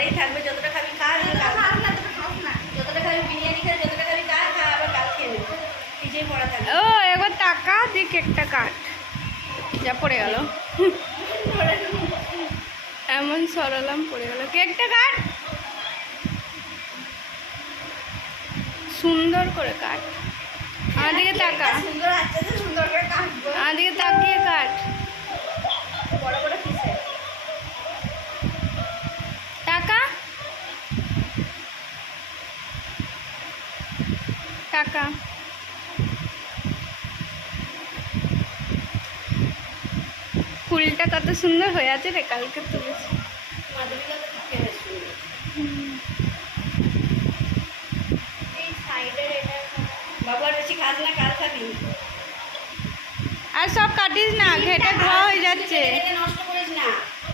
ঘরেই থাকবে, যতটা খাবি খা, যতটা খাবি বিরিয়ানি খা, যতটা খাবি খা, আবার কাল খেয়ে নেবে, নিজেই পড়া থাকবে। ও একবার টাকা দিয়ে কেকটা কাট, যা পড়ে গেল, এমন সরলাম পড়ে গেল, কেকটা কাট, সুন্দর করে কাট, আমার দিকে তাকা, সুন্দর আছে, সুন্দর করে কাটবো, আমার দিকে তাকিয়ে কাট, বড় বড় পিসে। টাকা টাকা ফুলটা কত সুন্দর হয়ে আছে রে, কালকে তুলেছি। মাধুরীটা তো থাকে বেশ সুন্দর। এই সাইডের এটা বাবু আর বেশি খাস না, কাল খাবি। আর সব কাটিস না, ঘেটে ধোয়া হয়ে যাচ্ছে। এটা নষ্ট করিস না।